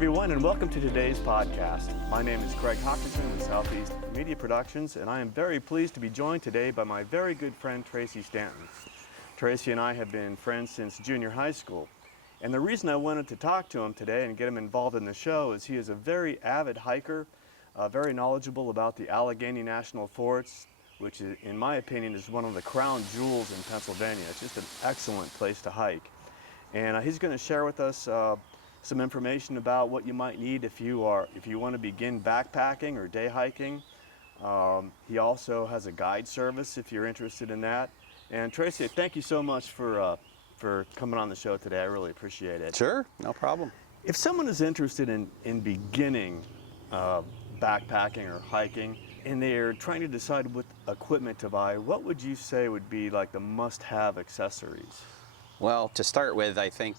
everyone, and welcome to today's podcast. My name is Craig Hockinson with Southeast Media Productions, and I am very pleased to be joined today by my very good friend Tracy Stanton. Tracy and I have been friends since junior high school, and the reason I wanted to talk to him today and get him involved in the show is he is a very avid hiker, very knowledgeable about the Allegheny National Forest, which is, in my opinion, is one of the crown jewels in Pennsylvania. It's just an excellent place to hike. And he's going to share with us some information about what you might need if you want to begin backpacking or day hiking. He also has a guide service if you're interested in that. And Tracy, thank you so much for coming on the show today. I really appreciate it. Sure, no problem. If someone is interested in beginning backpacking or hiking, and they're trying to decide what equipment to buy, what would you say would be like the must-have accessories? Well, to start with, I think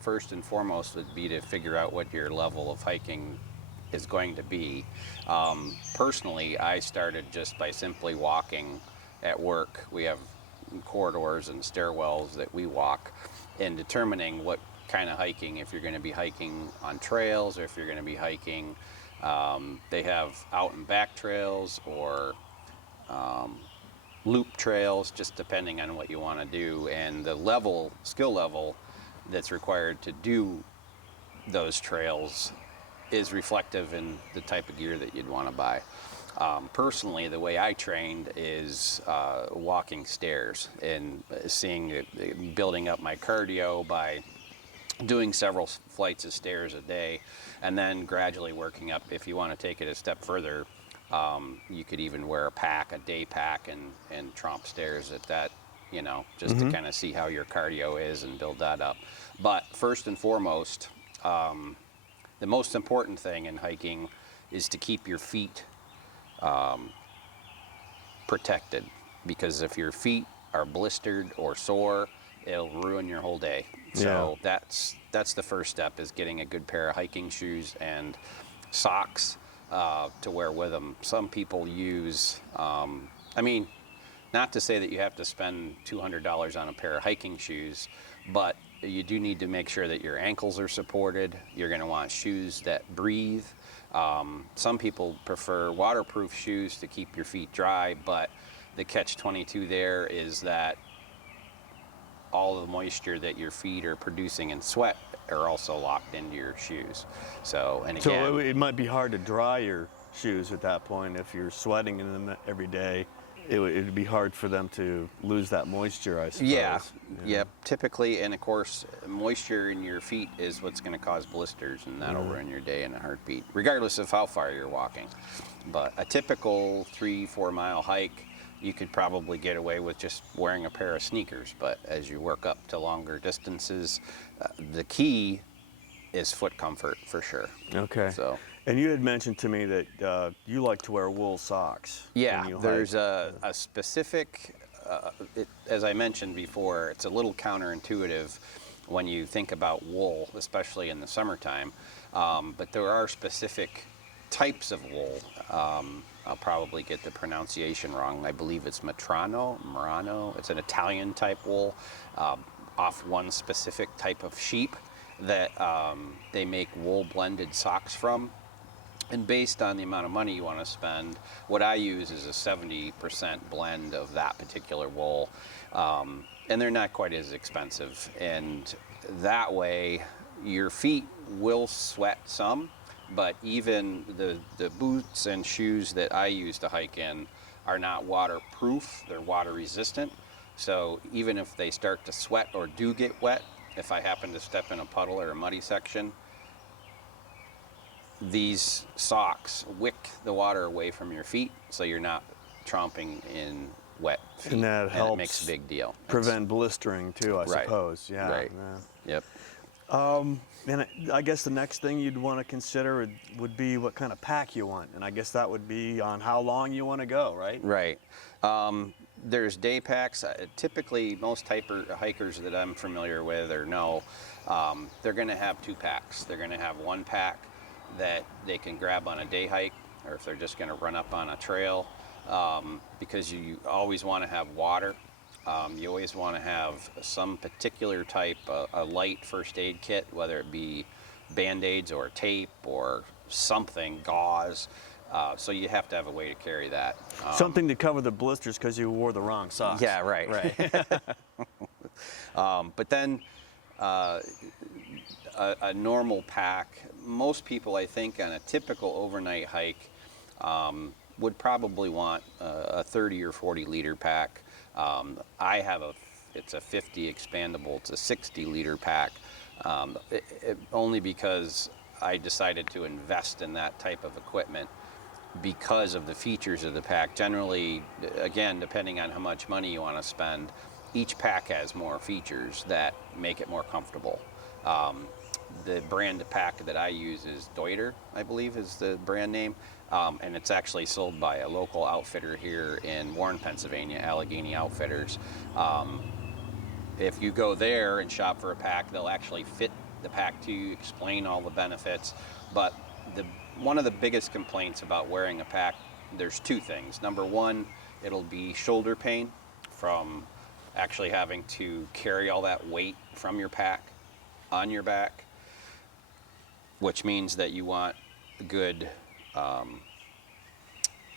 first and foremost would be to figure out what your level of hiking is going to be. Personally, I started just by simply walking at work. We have corridors and stairwells that we walk, and determining what kind of hiking, if you're going to be hiking on trails or if you're going to be hiking, they have out and back trails or loop trails, just depending on what you want to do, and the skill level that's required to do those trails is reflective in the type of gear that you'd want to buy. Personally, the way I trained is walking stairs and building up my cardio by doing several flights of stairs a day, and then gradually working up. If you want to take it a step further, you could even wear a day pack, and tromp stairs at that, just to kind of see how your cardio is and build that up. But first and foremost, the most important thing in hiking is to keep your feet protected, because if your feet are blistered or sore, it'll ruin your whole day. So that's the first step, is getting a good pair of hiking shoes and socks to wear with them. Some people use, not to say that you have to spend $200 on a pair of hiking shoes, but you do need to make sure that your ankles are supported. You're going to want shoes that breathe. Some people prefer waterproof shoes to keep your feet dry, but the catch-22 there is that all of the moisture that your feet are producing in sweat are also locked into your shoes. So it might be hard to dry your shoes at that point if you're sweating in them every day. It would be hard for them to lose that moisture, I suppose. Yep, typically, and of course, moisture in your feet is what's going to cause blisters, and that'll ruin your day in a heartbeat, regardless of how far you're walking. But a typical 3-4 mile hike, you could probably get away with just wearing a pair of sneakers. But as you work up to longer distances, the key is foot comfort for sure. Okay. And you had mentioned to me that you like to wear wool socks. Yeah, there's a specific, as I mentioned before, it's a little counterintuitive when you think about wool, especially in the summertime, but there are specific types of wool. I'll probably get the pronunciation wrong. I believe it's Murano. It's an Italian type wool off one specific type of sheep that they make wool blended socks from. And based on the amount of money you want to spend, what I use is a 70% blend of that particular wool. And they're not quite as expensive. And that way, your feet will sweat some, but even the boots and shoes that I use to hike in are not waterproof, they're water resistant. So even if they start to sweat or do get wet, if I happen to step in a puddle or a muddy section, these socks wick the water away from your feet, so you're not tromping in wet feet. And that helps. It makes a big deal. Prevent blistering too, I suppose. Yeah. Right. Yeah. Yep. And I guess the next thing you'd want to consider would be what kind of pack you want, and I guess that would be on how long you want to go, right? Right. There's day packs. Typically, most hikers that I'm familiar with or know, they're going to have 2 packs. They're going to have one pack that they can grab on a day hike, or if they're just going to run up on a trail, because you always want to have water. You always want to have some particular type, a light first aid kit, whether it be Band-Aids or tape or something, gauze. So you have to have a way to carry that. Something to cover the blisters because you wore the wrong socks. Yeah, right. But then a normal pack, most people, I think, on a typical overnight hike would probably want a 30 or 40 liter pack. I have it's a 50 expandable, it's a 60 liter pack, only because I decided to invest in that type of equipment because of the features of the pack. Generally, again, depending on how much money you want to spend, each pack has more features that make it more comfortable. The brand of pack that I use is Deuter, I believe is the brand name, and it's actually sold by a local outfitter here in Warren, Pennsylvania, Allegheny Outfitters. If you go there and shop for a pack, they'll actually fit the pack to you, explain all the benefits, but one of the biggest complaints about wearing a pack, there's two things. Number one, it'll be shoulder pain from actually having to carry all that weight from your pack on your back, which means that you want good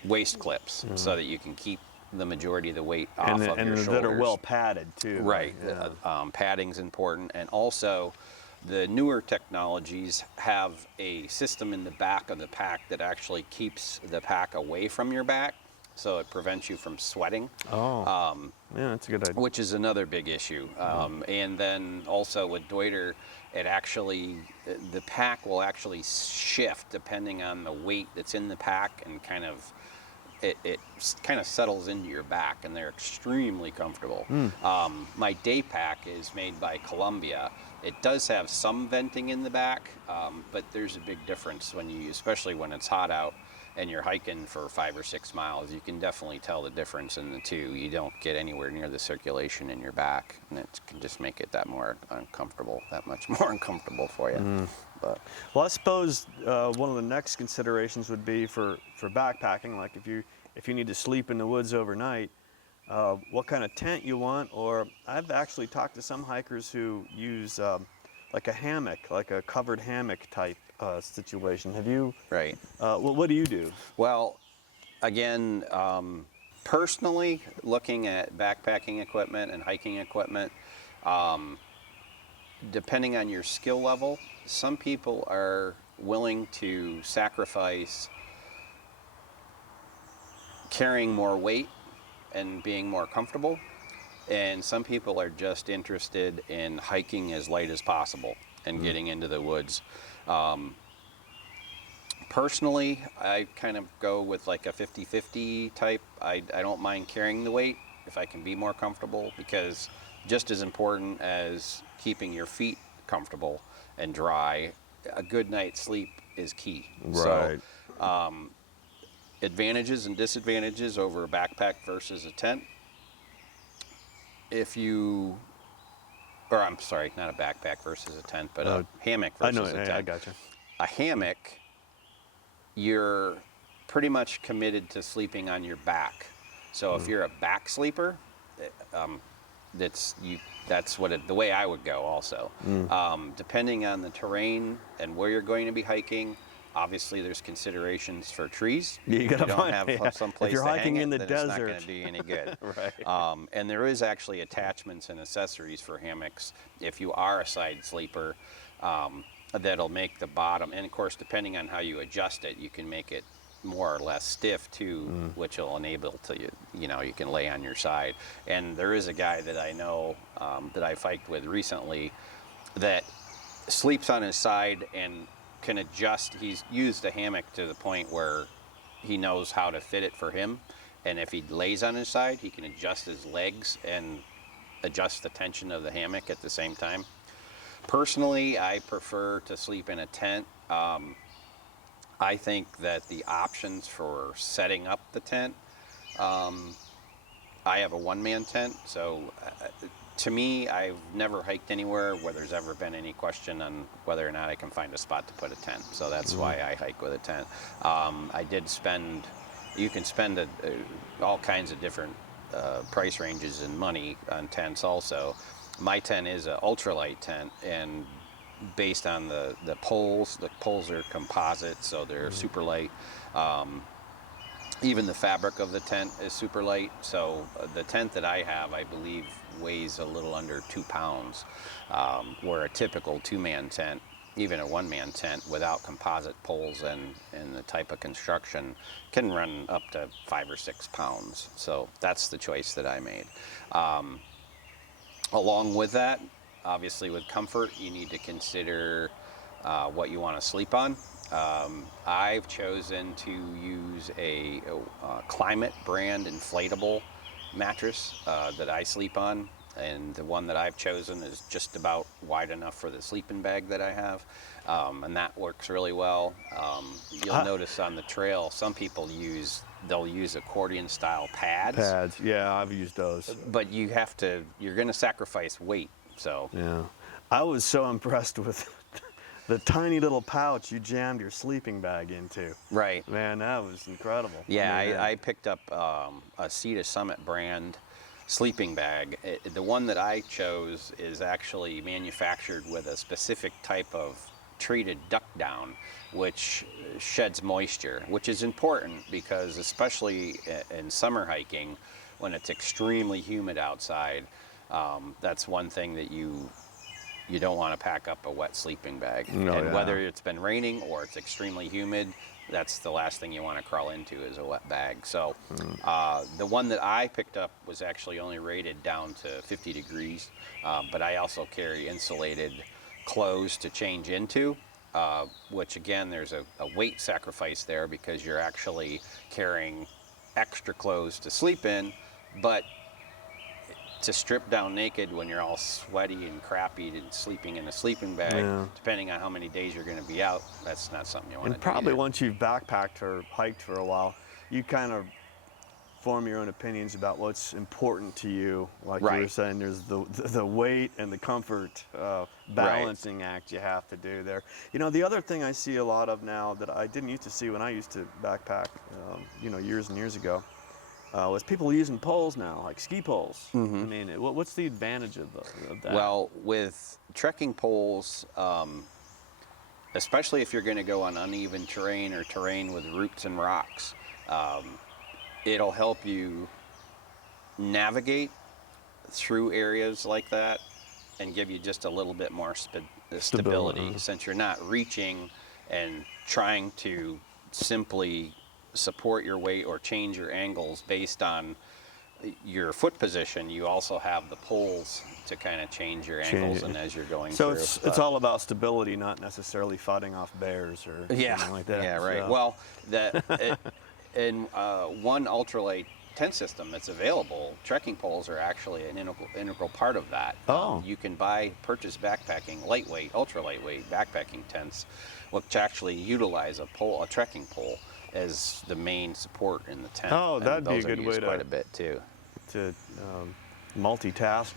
waist clips so that you can keep the majority of the weight off of your shoulders. And that are well padded too. Right. Yeah. Padding's important, and also the newer technologies have a system in the back of the pack that actually keeps the pack away from your back, so it prevents you from sweating. Yeah, that's a good idea. Which is another big issue. And then also with Deuter, the pack will actually shift depending on the weight that's in the pack, and it kind of settles into your back, and they're extremely comfortable. My day pack is made by Columbia. It does have some venting in the back, but there's a big difference especially when it's hot out and you're hiking for 5 or 6 miles. You can definitely tell the difference in the two. You don't get anywhere near the circulation in your back, and it can just make it that much more uncomfortable for you. Well, I suppose one of the next considerations would be for backpacking, like if you need to sleep in the woods overnight, what kind of tent you want. Or I've actually talked to some hikers who use like a hammock, like a covered hammock type situation. Have you? Right. What do you do? Well, again, personally, looking at backpacking equipment and hiking equipment, depending on your skill level, some people are willing to sacrifice carrying more weight and being more comfortable, and some people are just interested in hiking as light as possible and getting into the woods. Personally, I kind of go with like a 50-50 type. I don't mind carrying the weight if I can be more comfortable, because just as important as keeping your feet comfortable and dry, a good night's sleep is key. Right. So, advantages and disadvantages over a backpack versus a tent. I'm sorry, not a backpack versus a tent, but a hammock versus a tent. I gotcha. A hammock, you're pretty much committed to sleeping on your back. So if you're a back sleeper, that's the way I would go also. Depending on the terrain and where you're going to be hiking, obviously there's considerations for trees. You don't have some place if you're to hiking hang in the it, then desert, it's not going to do you any good. Right. And there is actually attachments and accessories for hammocks if you are a side sleeper, that'll make the bottom, and of course depending on how you adjust it, you can make it more or less stiff too, which will enable you can lay on your side. And there is a guy that I know that I've hiked with recently that sleeps on his side and can adjust. He's used a hammock to the point where he knows how to fit it for him, and if he lays on his side, he can adjust his legs and adjust the tension of the hammock at the same time. Personally, I prefer to sleep in a tent. I think that the options for setting up the tent, I have a one-man tent, so to me, I've never hiked anywhere where there's ever been any question on whether or not I can find a spot to put a tent. So that's why I hike with a tent. You can spend all kinds of different price ranges and money on tents also. My tent is an ultralight tent, and based on the poles. The poles are composite, so they're super light. Even the fabric of the tent is super light. So the tent that I have, I believe, weighs a little under 2 pounds, where a typical 2-man tent, even a 1-man tent without composite poles and the type of construction, can run up to 5 or 6 pounds. So that's the choice that I made. Along with that, obviously with comfort, you need to consider what you want to sleep on. I've chosen to use a Climate brand inflatable mattress that I sleep on, and the one that I've chosen is just about wide enough for the sleeping bag that I have, and that works really well. You'll notice on the trail, some people they'll use accordion style pads. Pads, yeah, I've used those. But you're going to sacrifice weight, so. Yeah, I was so impressed with the tiny little pouch you jammed your sleeping bag into. Right. Man, that was incredible. Yeah, I picked up a Sea to Summit brand sleeping bag. The one that I chose is actually manufactured with a specific type of treated duck down, which sheds moisture, which is important because especially in summer hiking, when it's extremely humid outside, that's one thing that you don't want to pack up a wet sleeping bag. Whether it's been raining or it's extremely humid, that's the last thing you want to crawl into is a wet bag. So the one that I picked up was actually only rated down to 50 degrees, but I also carry insulated clothes to change into, which again, there's a weight sacrifice there because you're actually carrying extra clothes to sleep in, but to strip down naked when you're all sweaty and crappy and sleeping in a sleeping bag, depending on how many days you're going to be out, that's not something you want to do. And probably either. once you've backpacked or hiked for a while, you kind of form your own opinions about what's important to you. Like you were saying, there's the weight and the comfort balancing act you have to do there. You know, the other thing I see a lot of now that I didn't used to see when I used to backpack, years and years ago, was people using poles now, like ski poles. I mean, what's the advantage of that? Well, with trekking poles, especially if you're going to go on uneven terrain or terrain with roots and rocks, it'll help you navigate through areas like that and give you just a little bit more stability, since you're not reaching and trying to simply support your weight or change your angles based on your foot position. You also have the poles to kind of change your angles and as you're going through. So it's all about stability, not necessarily fighting off bears or something like that. Yeah, right. So. Well, in one ultralight tent system that's available, trekking poles are actually an integral part of that. You can purchase backpacking, lightweight, ultra lightweight backpacking tents, which actually utilize a trekking pole as the main support in the tent. Oh, that'd be a good way quite a bit too. To multitask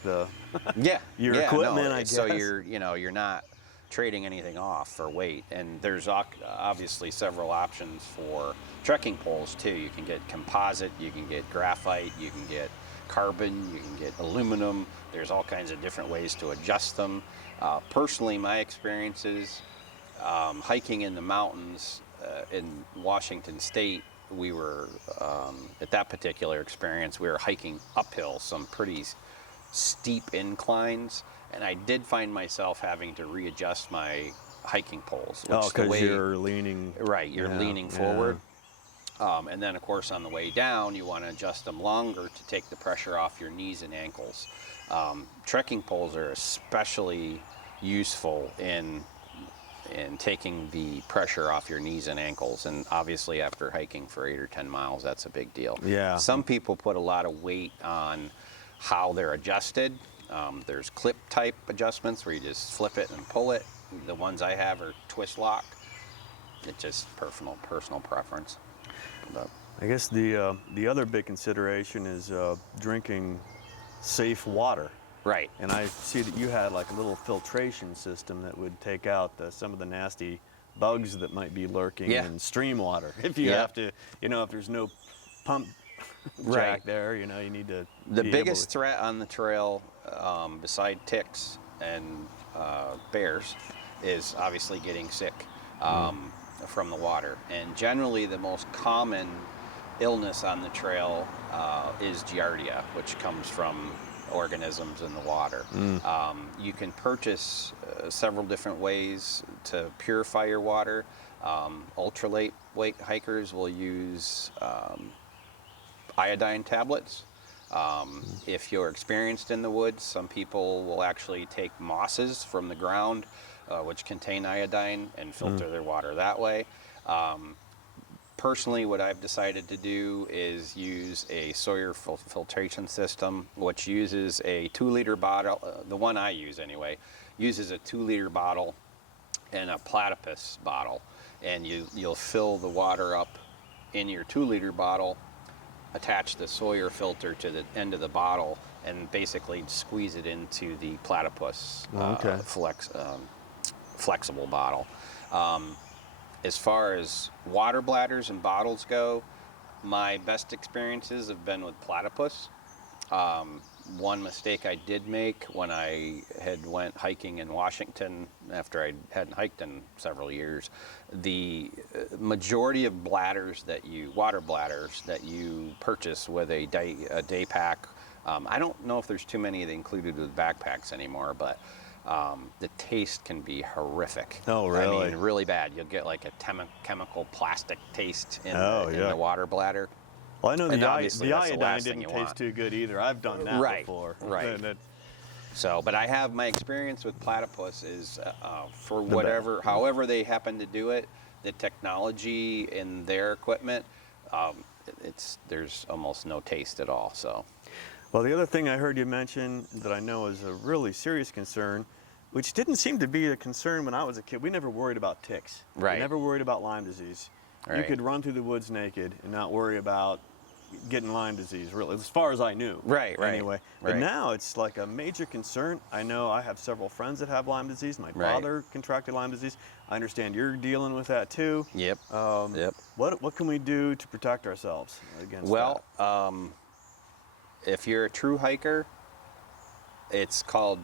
your equipment, I guess. So you're not trading anything off for weight. And there's obviously several options for trekking poles too. You can get composite, you can get graphite, you can get carbon, you can get aluminum. There's all kinds of different ways to adjust them. Personally, my experiences hiking in the mountains in Washington State, we were, at that particular experience, we were hiking uphill some pretty steep inclines, and I did find myself having to readjust my hiking poles. Because you're leaning. Right, you're leaning forward. And then, of course, on the way down, you want to adjust them longer to take the pressure off your knees and ankles. Trekking poles are especially useful in taking the pressure off your knees and ankles, and obviously after hiking for 8 or 10 miles, that's a big deal. Yeah. Some people put a lot of weight on how they're adjusted. There's clip type adjustments where you just flip it and pull it. The ones I have are twist lock. It's just personal preference. But I guess the other big consideration is drinking safe water. right. And I see that you had like a little filtration system that would take out some of the nasty bugs that might be lurking in stream water. If you have to, if there's no pump jack there, you need to. The biggest threat on the trail, beside ticks and bears, is obviously getting sick from the water. And generally the most common illness on the trail is giardia, which comes from organisms in the water. You can purchase several different ways to purify your water. Ultralight weight hikers will use iodine tablets. If you're experienced in the woods, some people will actually take mosses from the ground, which contain iodine, and filter their water that way. Personally, what I've decided to do is use a Sawyer filtration system, which uses a 2-liter bottle. The one I use anyway, uses a 2-liter bottle and a platypus bottle, and you'll fill the water up in your 2-liter bottle, attach the Sawyer filter to the end of the bottle, and basically squeeze it into the platypus flexible bottle. As far as water bladders and bottles go, my best experiences have been with platypus. One mistake I did make when I had went hiking in Washington after I hadn't hiked in several years, the majority of water bladders that you purchase with a day pack, I don't know if there's too many that included with backpacks anymore, but the taste can be horrific. Oh, really? I mean, really bad. You'll get like a chemical plastic taste in the water bladder. Well, I know the obviously that's the iodine last thing didn't you taste want. too good either. I've done that before. Right. So, but I have my experience with platypus is for however they happen to do it, the technology in their equipment, there's almost no taste at all. So. Well, the other thing I heard you mention that I know is a really serious concern, which didn't seem to be a concern when I was a kid. We never worried about ticks. Right. We never worried about Lyme disease. Right. You could run through the woods naked and not worry about getting Lyme disease, really, as far as I knew. Right. Anyway. But now it's like a major concern. I know I have several friends that have Lyme disease. My father contracted Lyme disease. I understand you're dealing with that too. Yep. What can we do to protect ourselves against that? If you're a true hiker, it's called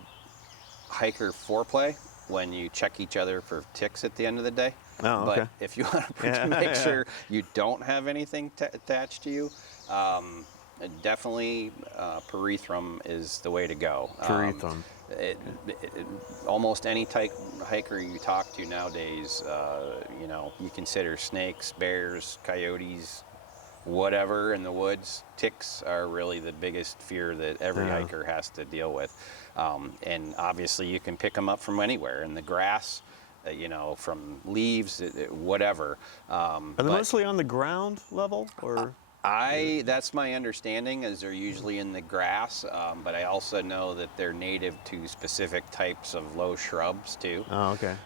hiker foreplay when you check each other for ticks at the end of the day. Oh, okay. But if you want to make sure you don't have anything attached to you, definitely pyrethrum is the way to go. Pyrethrum. Almost any hiker you talk to nowadays, you consider snakes, bears, coyotes, whatever in the woods. Ticks are really the biggest fear that every hiker has to deal with. And obviously you can pick them up from anywhere in the grass, from leaves, whatever. Are they mostly on the ground level, or? That's my understanding, is they're usually in the grass, but I also know that they're native to specific types of low shrubs too. Oh, okay.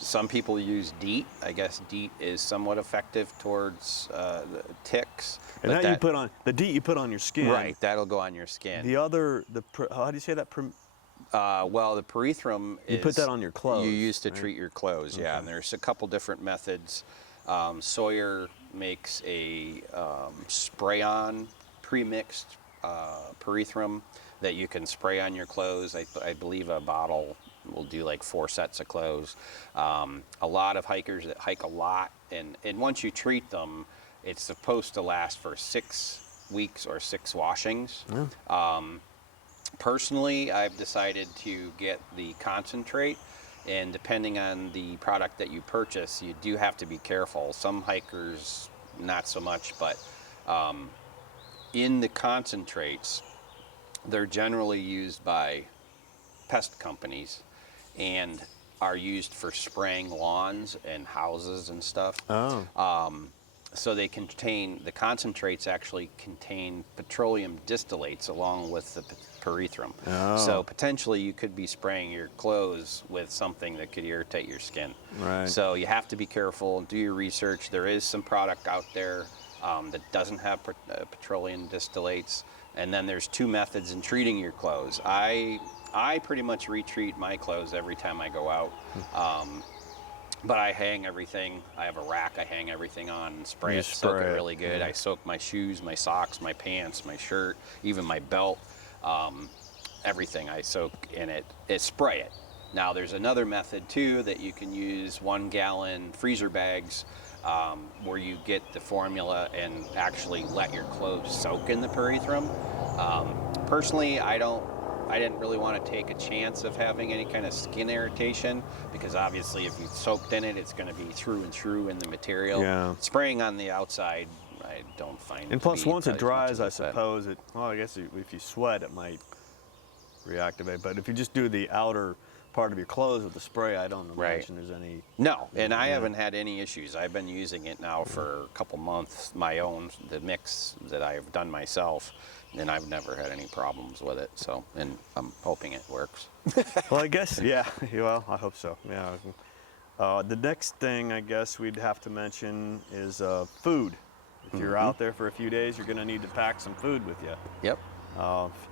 Some people use DEET. I guess DEET is somewhat effective towards ticks. And that you put on the DEET you put on your skin. Right, that'll go on your skin. The other, how do you say that? Well, the pyrethrum you put that on your clothes. You use to treat your clothes, yeah. And there's a couple different methods. Sawyer makes a spray-on pre-mixed pyrethrum that you can spray on your clothes. I believe a bottle will do like 4 sets of clothes. A lot of hikers that hike a lot, and once you treat them, it's supposed to last for 6 weeks or 6 washings. Yeah. Personally, I've decided to get the concentrate, and depending on the product that you purchase, you do have to be careful. Some hikers, not so much, but in the concentrates, they're generally used by pest companies and are used for spraying lawns and houses and stuff. Oh. So the concentrates actually contain petroleum distillates along with the pyrethrum. Oh. So potentially you could be spraying your clothes with something that could irritate your skin. Right. So you have to be careful and do your research. There is some product out there that doesn't have petroleum distillates. And then there's 2 methods in treating your clothes. I pretty much retreat my clothes every time I go out. But I hang everything. I have a rack I hang everything on and soak it really good. Yeah. I soak my shoes, my socks, my pants, my shirt, even my belt, everything I soak in it. Spray it. Now there's another method too that you can use 1-gallon freezer bags where you get the formula and actually let your clothes soak in the pyrethrum. Personally, I didn't really want to take a chance of having any kind of skin irritation because obviously if you soaked in it, it's going to be through and through in the material. Yeah. Spraying on the outside, I don't find. And plus, once it as dries, much I as that. suppose well, I guess if you sweat, it might reactivate. But if you just do the outer part of your clothes with the spray, I don't imagine there's any. No, and I haven't had any issues. I've been using it now for a couple months, the mix that I've done myself, and I've never had any problems with it. So, and I'm hoping it works. Well, I guess, yeah. Well, I hope so. Yeah. The next thing I guess we'd have to mention is food. If you're out there for a few days, you're going to need to pack some food with you. Yep.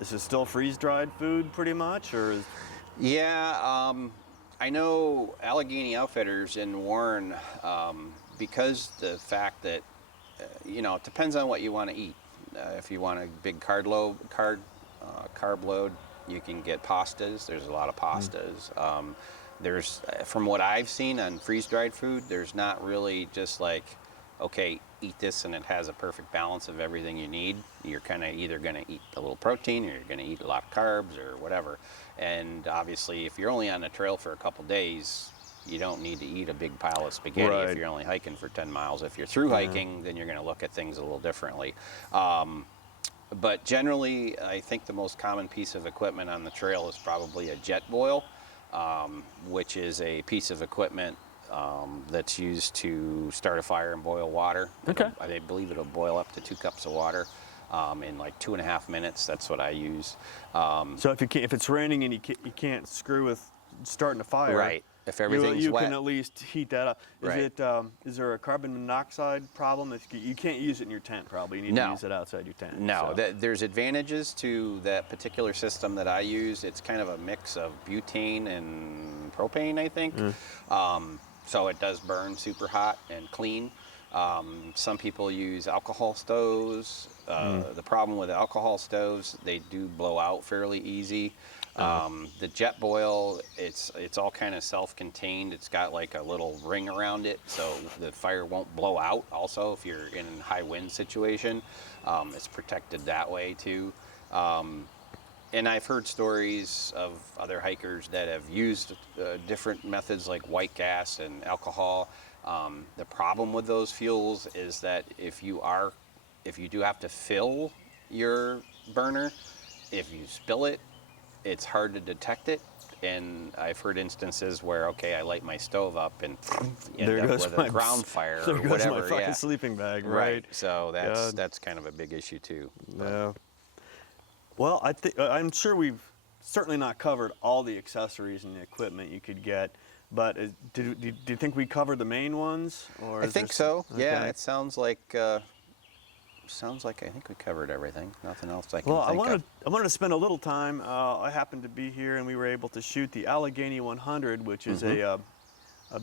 Is it still freeze-dried food pretty much, or is? Yeah, I know Allegheny Outfitters in Warren, because the fact that, it depends on what you want to eat. If you want a big carb load, you can get pastas. There's a lot of pastas. There's, from what I've seen on freeze-dried food, there's not really just like, okay, eat this and it has a perfect balance of everything you need. You're kind of either going to eat a little protein or you're going to eat a lot of carbs or whatever. And obviously, if you're only on the trail for a couple days, you don't need to eat a big pile of spaghetti if you're only hiking for 10 miles. If you're through hiking, then you're going to look at things a little differently. But generally, I think the most common piece of equipment on the trail is probably a jet boil, which is a piece of equipment that's used to start a fire and boil water. Okay. I believe it'll boil up to 2 cups of water in like 2.5 minutes. That's what I use. So if it's raining and you can't screw with starting a fire, right? If everything's wet, you wet, can at least heat that up. Is there a carbon monoxide problem? You can't use it in your tent, probably. You need to use it outside your tent. No, there's advantages to that particular system that I use. It's kind of a mix of butane and propane, I think. So it does burn super hot and clean. Some people use alcohol stoves. The problem with alcohol stoves, they do blow out fairly easy. The jet boil, it's all kind of self-contained. It's got like a little ring around it, so the fire won't blow out. Also, if you're in a high wind situation, it's protected that way too. And I've heard stories of other hikers that have used different methods like white gas and alcohol. The problem with those fuels is that if you do have to fill your burner, if you spill it, it's hard to detect it. And I've heard instances where, okay, I light my stove up and end up with a ground fire or whatever. There goes my fucking sleeping bag, right? So that's kind of a big issue too. Yeah. Well, I'm sure we've certainly not covered all the accessories and the equipment you could get, but do you think we covered the main ones? Or I think so. Okay. Yeah, it sounds like I think we covered everything. Nothing else I can think of. I wanted to spend a little time. I happened to be here, and we were able to shoot the Allegheny 100, which is a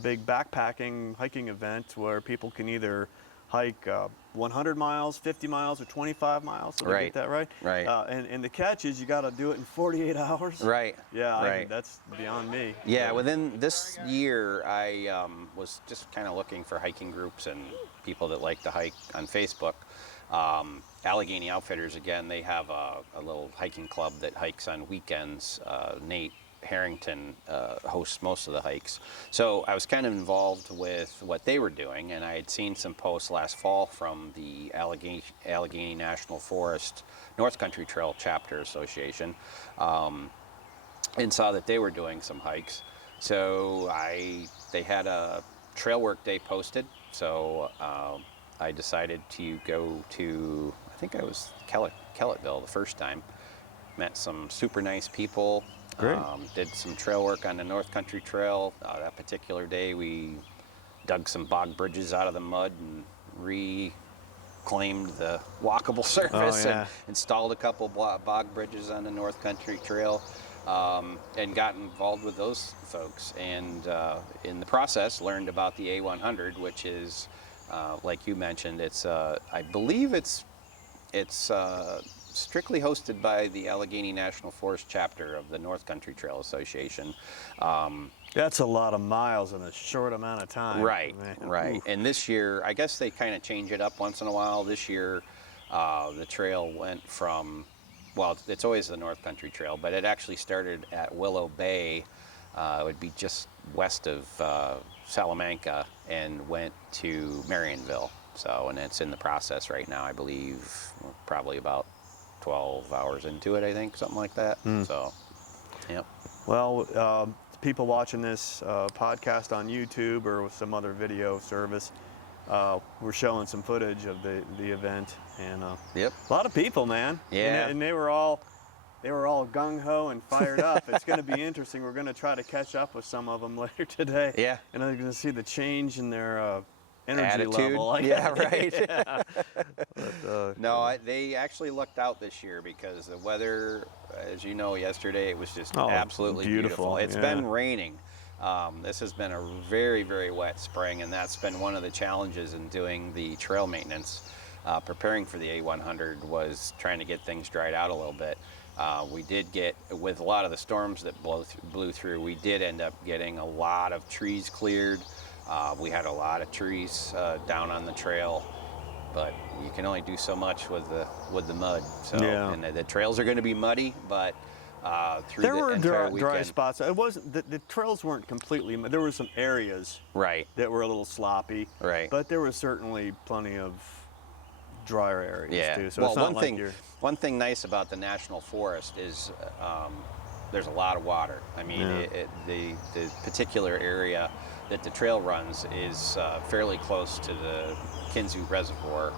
big backpacking hiking event where people can either hike 100 miles, 50 miles, or 25 miles. Did I get that right? Right. And the catch is you got to do it in 48 hours. Right. Yeah. Right. That's beyond me. Yeah. Within this year, I was just kind of looking for hiking groups and people that like to hike on Facebook. Allegheny Outfitters, again, they have a little hiking club that hikes on weekends. Nate Harrington hosts most of the hikes. So I was kind of involved with what they were doing, and I had seen some posts last fall from the Allegheny National Forest North Country Trail Chapter Association, and saw that they were doing some hikes. So they had a trail work day posted, so I decided to go to, I think I was Kellettville the first time. Met some super nice people. Great. Did some trail work on the North Country Trail. That particular day we dug some bog bridges out of the mud and reclaimed the walkable surface and installed a couple bog bridges on the North Country Trail, and got involved with those folks. And in the process learned about the A100, which is, like you mentioned, it's I believe it's strictly hosted by the Allegheny National Forest chapter of the North Country Trail Association. That's a lot of miles in a short amount of time. Right, Man. right. Oof. And this year, I guess they kind of change it up once in a while. This year, the trail went from, well, it's always the North Country Trail, but it actually started at Willow Bay. It would be just west of Salamanca, and went to Marionville. So, and it's in the process right now, I believe, probably about 12 hours into it, I think, something like that. So, yep. Well, people watching this podcast on YouTube or with some other video service, we're showing some footage of the event, and Yep. a lot of people, man. Yeah. And they were all gung ho and fired up. It's going to be interesting. We're going to try to catch up with some of them later today. Yeah. And I'm going to see the change in their energy Attitude. level. Yeah, right. Yeah. But, No, they actually lucked out this year because the weather, as you know, yesterday it was just absolutely beautiful. It's been raining. This has been a very, very wet spring, and that's been one of the challenges in doing the trail maintenance. Preparing for the A100 was trying to get things dried out a little bit. We did get, with a lot of the storms that blew through, we did end up getting a lot of trees cleared. We had a lot of trees down on the trail, but you can only do so much with the mud. So, and the trails are going to be muddy, but through there the were entire dry weekend, spots. It wasn't the trails weren't completely. There were some areas right, that were a little sloppy, right, but there was certainly plenty of drier areas too. So well, it's not one thing nice about the National Forest is there's a lot of water. I mean, the particular area that the trail runs is fairly close to the Kinzua Reservoir.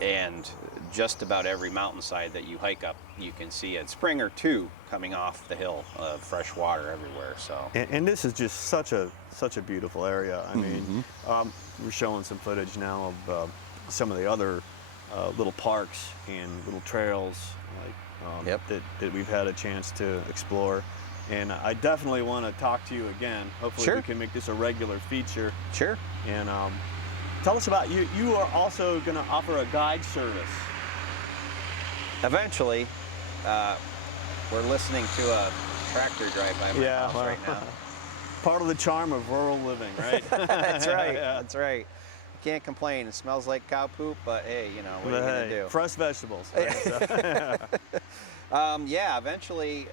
And just about every mountainside that you hike up, you can see a spring or two coming off the hill of fresh water everywhere. So, and this is just such a beautiful area. I mean, we're showing some footage now of some of the other little parks and little trails like that we've had a chance to explore. And I definitely want to talk to you again. Hopefully we can make this a regular feature. Sure. And tell us about you. You are also going to offer a guide service. Eventually, we're listening to a tractor drive by my house right now. Part of the charm of rural living, right? That's right. That's right. You can't complain. It smells like cow poop, but hey, you know, what are you going to do? Fresh vegetables. Right? Eventually,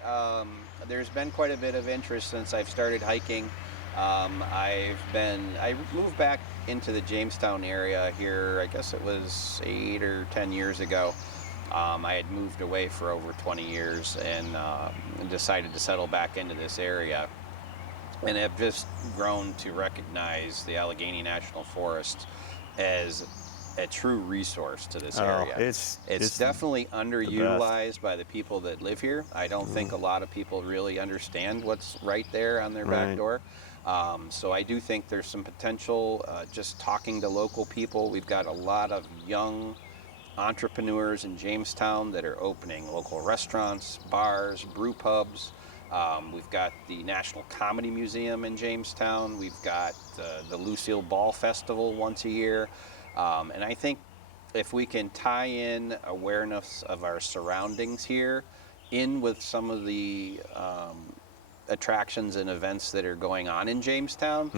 there's been quite a bit of interest since I've started hiking. I moved back into the Jamestown area here, I guess it was 8 or 10 years ago. I had moved away for over 20 years and decided to settle back into this area. And have just grown to recognize the Allegheny National Forest as a true resource to this area. It's definitely underutilized by the people that live here. I don't think a lot of people really understand what's right there on their back door. So I do think there's some potential just talking to local people. We've got a lot of young entrepreneurs in Jamestown that are opening local restaurants, bars, brew pubs. We've got the National Comedy Museum in Jamestown. We've got the Lucille Ball Festival once a year. And I think if we can tie in awareness of our surroundings here in with some of the attractions and events that are going on in Jamestown,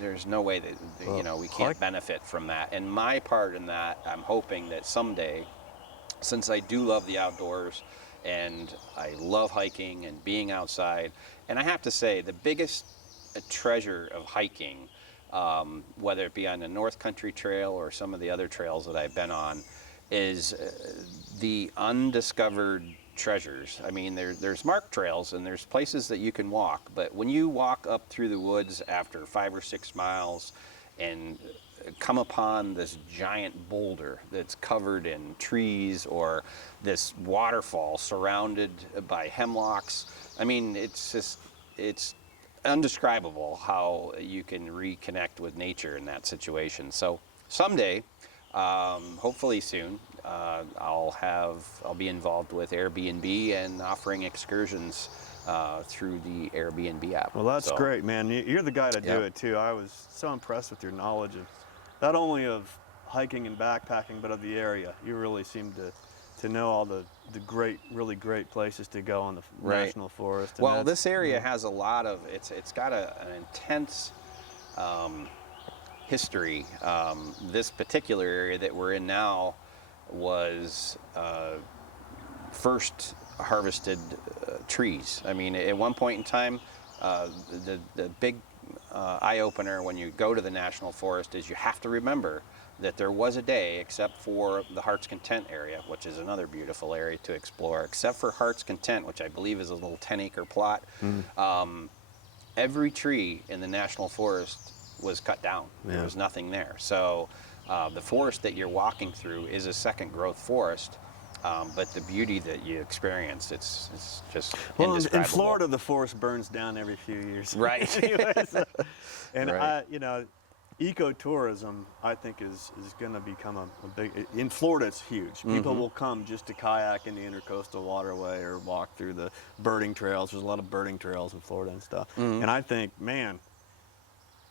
there's no way that we can't benefit from that. And my part in that, I'm hoping that someday, since I do love the outdoors and I love hiking and being outside, and I have to say the biggest treasure of hiking, whether it be on the North Country Trail or some of the other trails that I've been on, is the undiscovered treasures. I mean, there's marked trails and there's places that you can walk, but when you walk up through the woods after 5 or 6 miles and come upon this giant boulder that's covered in trees or this waterfall surrounded by hemlocks, I mean, it's undescribable how you can reconnect with nature in that situation. So someday, hopefully soon, I'll be involved with Airbnb and offering excursions through the Airbnb app. Well, that's great, man. You're the guy to do it too. I was so impressed with your knowledge of not only of hiking and backpacking, but of the area. You really seem to to know all the really great places to go in the Right. national forest. And Well, that's- this area has a lot of, it's got an intense history. This particular area that we're in now was first harvested trees. I mean, at one point in time, the big eye-opener when you go to the national forest is you have to remember that there was a day, except for the Heart's Content area, which is another beautiful area to explore, except for Heart's Content, which I believe is a little 10-acre plot, every tree in the national forest was cut down. Yeah. There was nothing there. So the forest that you're walking through is a second growth forest, but the beauty that you experience, it's just Well, indescribable. in Florida, the forest burns down every few years. Right. Anyway, and Right. ecotourism, I think, is going to become a big. In Florida, it's huge. People will come just to kayak in the intercoastal waterway or walk through the birding trails. There's a lot of birding trails in Florida and stuff. And I think, man,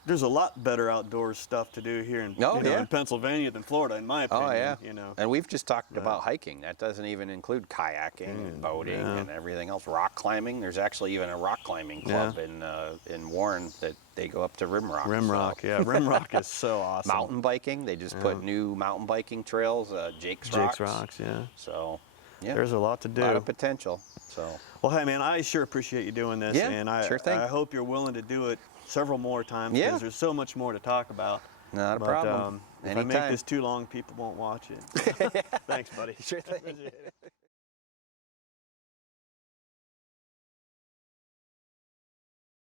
there's a lot better outdoors stuff to do here in, in Pennsylvania than Florida, in my opinion. Oh yeah, You know. and we've just talked about hiking. That doesn't even include kayaking and boating and everything else. Rock climbing. There's actually even a rock climbing club in Warren that they go up to Rimrock. Rimrock, yeah, Rimrock is so awesome. Mountain biking. They just put new mountain biking trails. Jake's Rocks, yeah. So, yeah, There's a lot to do. a lot of potential. So, Well, hey, man, I sure appreciate you doing this, Yeah, and I, sure thing. I hope you're willing to do it several more times Yeah. because there's so much more to talk about. not a But, problem. if I make Anytime. this too long, people won't watch it. Thanks, buddy. Sure thing.